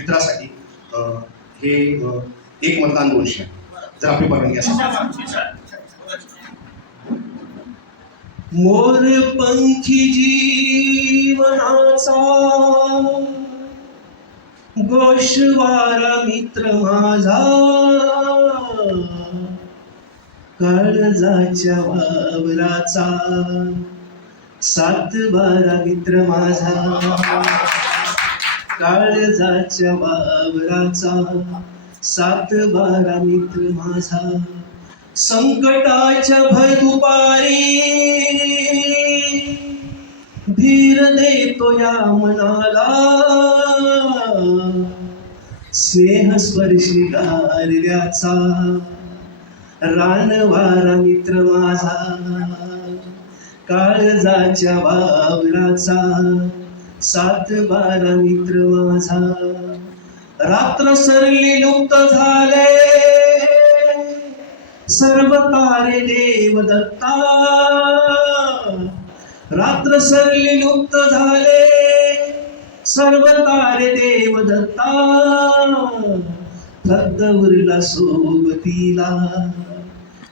मित्रासाठी हे एक मतदान दोन शेअर जर आपली परवानगी असेल. मोर पंखी जीवनाचा गोशवारा मित्र माझा. काळजाच्या वावराचा सात बारा मित्र माझा. काळजाच्या वावराचा. सात बारा मित्र माझा. संकटाच्या भर दुपारी धीर देतो या मनाला. स्नेह स्पर्शी गारव्याचा. रानवारा मित्र माझा. काळजाच्या वावराचा. सात बारा मित्र माझा. रात्र सरली लुप्त झाले. सर्व तारे देव दत्ता. रात्र सरली लुप्त झाले. सर्व तारे देव दत्ता. फक्त उरला सोबतीला.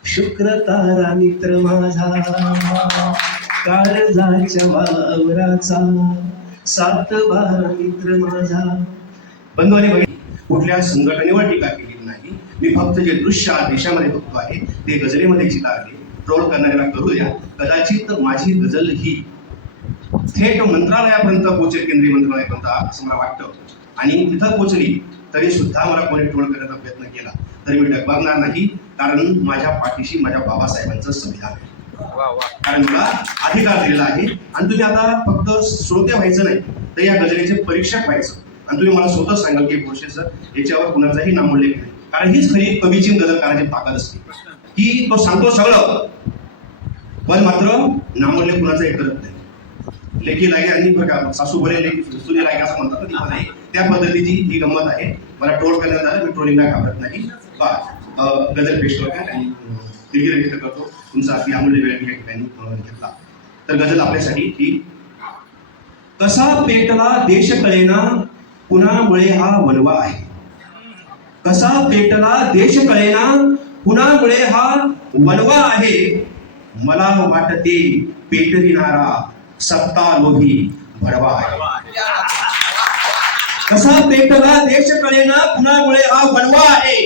शुक्र तारा मित्र माझा. कारजाच्या वावराचा. सात बारा मित्र माझा. बंधूने कुठल्या संघटनेवर टीका केलेली नाही. मी फक्त जे दृश्य देशामध्ये बघतो आहे ते गजलेमध्ये चिता ट्रोल करणाऱ्याला करू द्या. कदाचित माझी गजल ही थेट मंत्रालयापर्यंत पोहोचेल केंद्रीय मंत्रालयापर्यंत असं मला वाटतं. आणि तिथं पोचली तरी सुद्धा मला कोणी ट्रोल करण्याचा प्रयत्न केला. तरी मी डगमगणार नाही कारण माझ्या पाठीशी माझ्या बाबासाहेबांचं संविधान आहे. कारण मला अधिकार दिलेला आहे. आणि तुम्ही आता फक्त श्रोते व्हायचं नाही तर या गजलेचे परीक्षक व्हायचं. आणि तुम्ही मला स्वतः सांगाल की गोष्टीचं सर याच्यावर कुणाचाही नामोल्लेख नाही. कारण हीच खरी कवीची गजल करायची ताकद असते. की तो सांगतो सगळं. पण मात्र नामोल्लेख कुणाचाही करत नाही. लेखी लागे आणि सासू बरे लेखी सुने लागे असं म्हणतात नाही त्या पद्धतीची ही गंमत आहे. मला ट्रोल करण्यात आलं मी ट्रोलिंगला घाबरत नाही. बा गजल पेश करतो आणि अं, व्यक्त करतो. तुमचा अगदी अमूल्य वेळ मी या ठिकाणी घेतला. तर गजल आपल्यासाठी ही कसा पेटला देश कळेना कुणामुळे हा वलवा आहे. कसा पेटला देश कळेना कुणामुळे हा वलवा आहे. मला वाटते पेटविणारा सत्ता लोही भडवा आहे. कसा पेटला देश कळेना कुणामुळे हा वलवा आहे.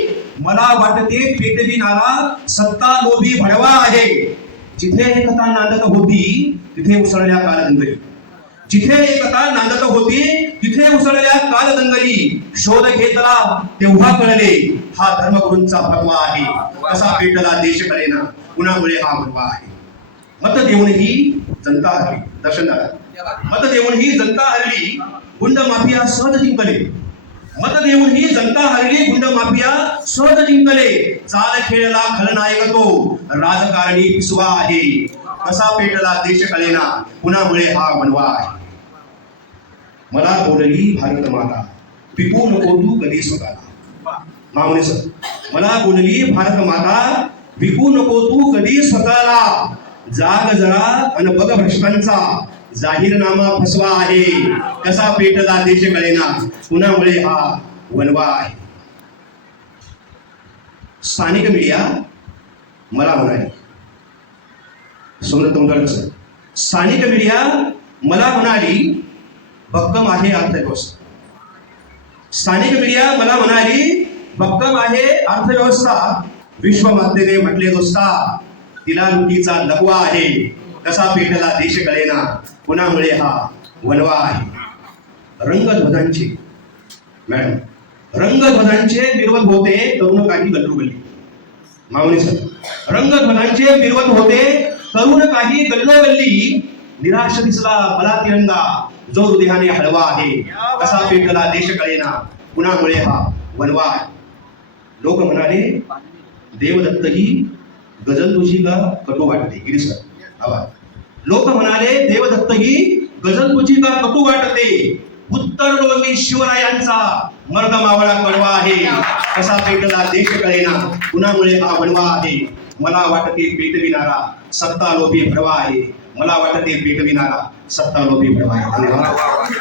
मला वाटते पेटविणारा सत्ता लोभी भडवा आहे. जिथे एकता नांदत होती तिथे उसळल्या कालदंगली. जिथे एकता नांदत होती तिथे उसळल्या कालदंगली. शोध घेतला तेव्हा कळले हा धर्मगुरूंचा भगवा आहे. कसा पेटला देश कळेना कुणामुळे हा भगवा आहे? मत देऊनही जनता हरली. दर्शन झालं. मत देऊनही जनता हरली. गुंड माफिया सहज जिंकले. मत देऊनही जनता हरली गुंड माफिया सहज जिंकले. चाल खेळला खलनायक तो राजकारणी पिसवा आहे. कसा पेटला देश कळेना कुणामुळे हा बनवा आहे? मला बोलली भारत माता. पिकू नको तू कधी स्वतःला. मामने सर मला बोलली भारत माता विकू नको तू कधी स्वतःला. जाग जरा अन बघ भ्रष्टांचा. जाहीरनामा फसवा आहे. कसा पेटला देश कळेना कुणामुळे हा वनवा आहे. स्थानिक मीडिया मला म्हणाली. सुमरत तोंडकर सर स्थानिक मीडिया मला म्हणाली भक्कम आहे अर्थव्यवस्था. स्थानिक मीडिया मला म्हणाली भक्कम आहे अर्थव्यवस्था. विश्वमातेने म्हटले दोस्ता तिला लुटीचा लगवा आहे. कसा पेटला देश कळेना कुणामुळे हा वनवा आहे? रंगध्वजांचे. मॅडम रंगध्वजांचे बिरवत होते तरुण काही गल्लू गल्ली मावणी सर रंगध्वजांचे बिरवत होते तरुण काही गल्लोगल्ली. निराश दिसला मला तिरंगा जो हृदयाने हळवा आहे. कसा पेटला देश कळेना कुणामुळे हा वनवा आहे? लोक म्हणाले देवदत्त ही गजल तुझी का कटू वाटते? गिरी हवा लोक म्हणाले देवदत्त ही गजल तुझी का कटू वाटते? उत्तर लोमी शिवरायांचा मर्द मावळा कडवा आहे. कसा पेटला देश कळेना कुणामुळे हा वनवा आहे? मला वाटते पेटविणारा सत्ता लोभी भडवा आहे. मला वाटते पेटविणारा सत्ता लोभी भडवा आहे